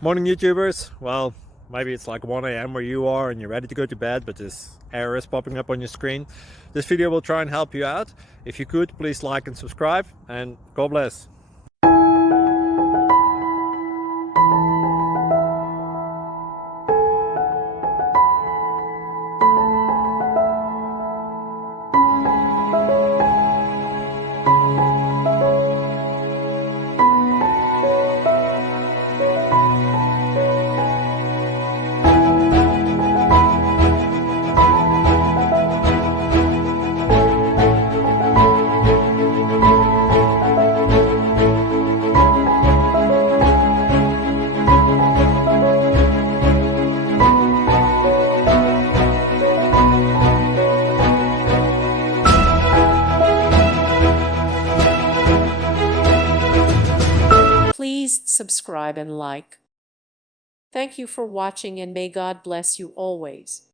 Morning, YouTubers. Well, maybe it's like 1 a.m. where you are and you're ready to go to bed, but this error is popping up on your screen. This video will try and help you out. If you could, please like and subscribe, and God bless. Please subscribe and like. Thank you for watching, and may God bless you always.